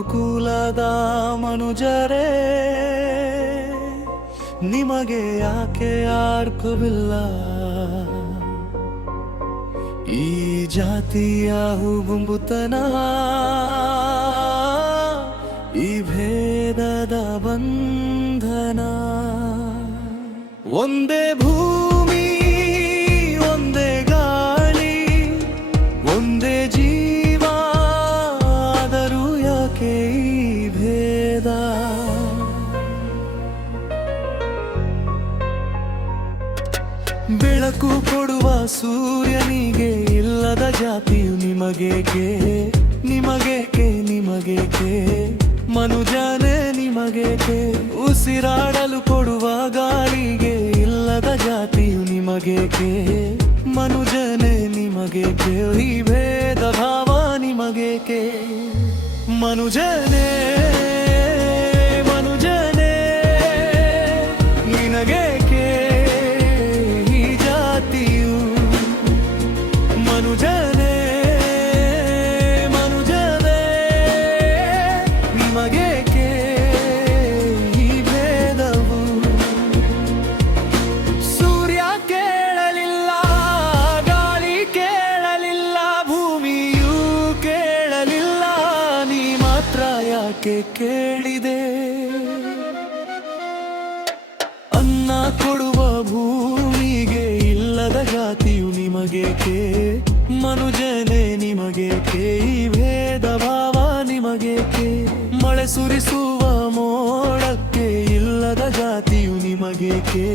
ಮನುಕುಲದ ಮನುಜರೇ, ನಿಮಗೆ ಯಾಕೆ ಅರ್ಹವಿಲ್ಲ ಈ ಜಾತಿಯ ಹುಗುಂಬುತನ, ಈ ಭೇದದ ಬಂಧನ. ಒಂದೇ ಭೂಮಿ, ಒಂದೇ ಗಾಳಿ, ಒಂದೇ ಜೀವ, ಆದರೂ ಯಾಕೆ ಈ ಭೇದ? ಬೆಳಕು ಕೊಡುವ ಸೂರ್ಯನಿಗೆ ಇಲ್ಲದ ಜಾತಿಯು ನಿಮಗೇಕೆ, ನಿಮಗೇಕೆ, ನಿಮಗೇಕೆ? ಮನುಜನೇ ನಿಮಗೇಕೆ? ಉಸಿರಾಡಲು ಕೊಡುವ ಗಾಳಿಗೆ ಇಲ್ಲದ ಜಾತಿಯು ನಿಮಗೇಕೆ? ಮನುಜನೇ ನಿಮಗೇಕೆ? ಈ ಭೇದ ಭಾವ ನಿಮಗೇಕೆ? ಮನುಜನೇ, ಮನುಜನೇ ನಿನಗೇಕೆ ಈ ಜಾತಿಯು? ಮನುಜನೇ, ಮನುಜನೇ ನಿಮಗೇಕೆ ಈ ಭೇದವು? ಸೂರ್ಯ ಕೇಳಲಿಲ್ಲ, ಗಾಳಿ ಕೇಳಲಿಲ್ಲ, ಭೂಮಿಯೂ ಕೇಳಲಿಲ್ಲ, ನೀ ಮಾತ್ರ ಯಾಕೆ ಕೇಳಿದೆ? ಅನ್ನ ಕೊಡುವ ಭೂಮಿಗೆ ಇಲ್ಲದ ಜಾತಿಯು ನಿಮಗೇಕೆ? ಮನುಜನೇ ನಿಮಗೇಕೆ ಈ ಭೇದ ಭಾವ ನಿಮಗೇಕೆ? ಮಳೆ ಸುರಿಸುವ ಮೋಡಕ್ಕೆ ಇಲ್ಲದ ಜಾತಿಯು ನಿಮಗೇಕೆ?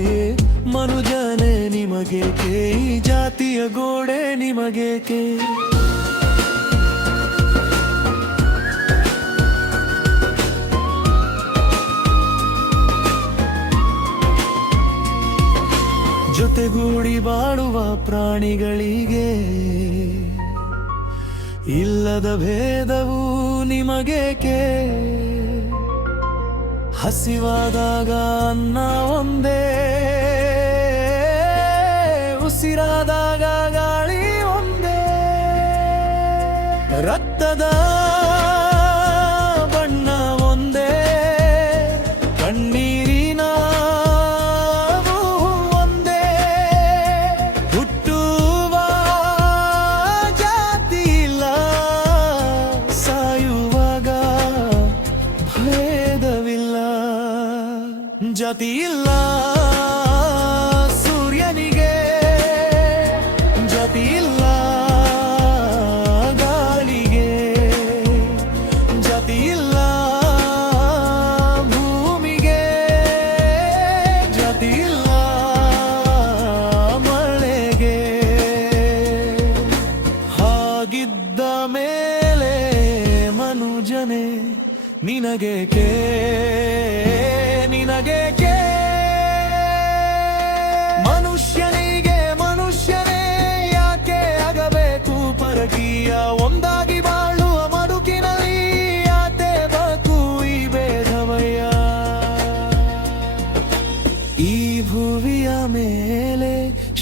ಮನುಜನೇ ನಿಮಗೇಕೆ ಈ ಜಾತಿಯ ಗೋಡೆ ನಿಮಗೇಕೆ? ಜೊತೆಗೂಡಿ ಬಾಳುವ ಪ್ರಾಣಿಗಳಿಗೆ ಇಲ್ಲದ ಭೇದವು ನಿಮಗೇಕೆ? ಹಸಿವಾದಾಗ ಅನ್ನ ಒಂದೇ, ಉಸಿರಾದಾಗ ಗಾಳಿ ಒಂದೇ, ರಕ್ತದ ಬಣ್ಣ ಒಂದೇ, ಕಣ್ಣೀರಿನ ಒಂದೇ, ಹುಟ್ಟುವ ಜಾತಿ ಇಲ್ಲ, ಸಾಯುವಾಗ ಭೇದವಿಲ್ಲ. ಜಾತಿ ಇಲ್ಲ ಸೂರ್ಯನಿಗೆ, ಜಾತಿ ಇಲ್ಲ ಗಾಳಿಗೆ, ಜಾತಿ ಇಲ್ಲ ಭೂಮಿಗೆ, ಜಾತಿ ಇಲ್ಲ ಮಳೆಗೆ. ಹಾಗಿದ್ದ ಮೇಲೆ ಮನುಜನೇ ನಿನಗೇಕೆ, ನಿನಗೇಕೆ? ಮನುಷ್ಯನಿಗೆ ಮನುಷ್ಯನೇ ಯಾಕೆ ಆಗಬೇಕು ಪರಕೀಯ? ಒಂದಾಗಿ ಬಾಳುವ ಮಡುಕಿನಲ್ಲಿ ಯಾತೆ ಬೇಕು ಈ ಭೇದವಯ್ಯ? ಈ ಭುವಿಯ ಮೇಲೆ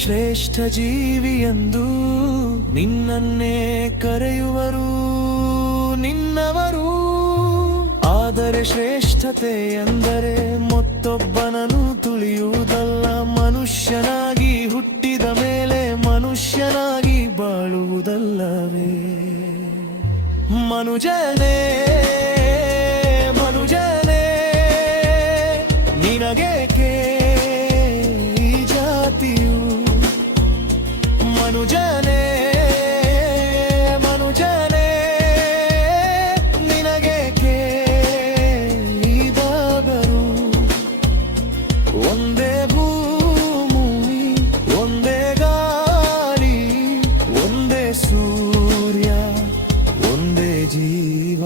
ಶ್ರೇಷ್ಠ ಜೀವಿಯೆಂದು ನಿನ್ನನ್ನೇ ಕರೆಯುವರು ನಿನ್ನವರು. ಆದರೆ ಶ್ರೇಷ್ಠತೆ ಎಂದರೆ ಮತ್ತೊಬ್ಬನನ್ನು ತುಳಿಯುವುದಲ್ಲ, ಮನುಷ್ಯನಾಗಿ ಹುಟ್ಟಿದ ಮೇಲೆ ಮನುಷ್ಯನಾಗಿ ಬಾಳುವುದಲ್ಲವೇ? ಮನುಜನೇ, ಮನುಜನೇ ನಿನಗೇಕೆ ಈ ಜಾತಿಯು? ಮನುಜನೇ, ಮನುಜನೇ ನಿನಗೇಕೆ ಈ ಬಾಬರು? ಒಂದೇ ಭೂಮಿ, ಒಂದೇ ಗಾಳಿ, ಒಂದೇ ಸೂರ್ಯ, ಒಂದೇ ಜೀವ.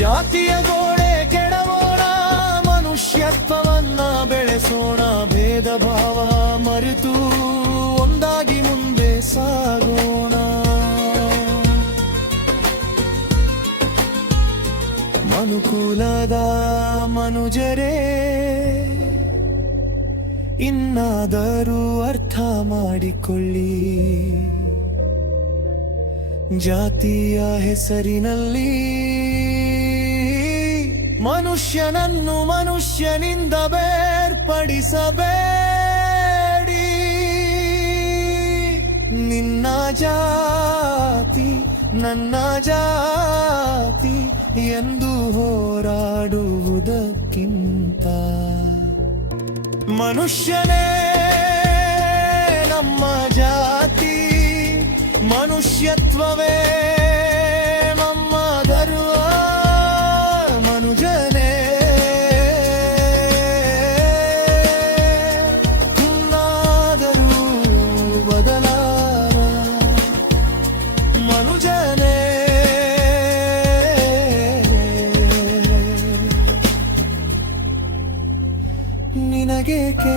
ಜಾತಿಯ ಗೋಡೆ ಕೆಡವೋಣ, ಮನುಷ್ಯತ್ವವನ್ನ ಬೆಳೆಸೋಣ, ಭೇದ ಭಾವ ಮರೆತು ಒಂದಾಗಿ ಮುಂದೆ ಸಾಗೋಣ. ಮನುಕುಲದ ಮನುಜರೇ, ಇನ್ನಾದರೂ ಅರ್ಥ ಮಾಡಿಕೊಳ್ಳಿ, ಜಾತಿಯ ಹೆಸರಿನಲ್ಲಿ ಮನುಷ್ಯನನ್ನು ಮನುಷ್ಯನಿಂದ ಬೇರ್ಪಡಿಸಬೇಡಿ. ನಿನ್ನ ಜಾತಿ ನನ್ನ ಜಾತಿ ಎಂದು ಹೋರಾಡುವುದಕ್ಕಿಂತ ಮನುಷ್ಯನೇ ನಮ್ಮ ಜಾತಿ, ಮನುಷ್ಯತ್ವವೇ ನಮ್ಮ ಧರ್ಮ. ಮನುಜನೇ ಹುನ್ನಾದರೂ ಬದಲಾವ, ಮನುಜನೇ ನಿನಗೇಕೆ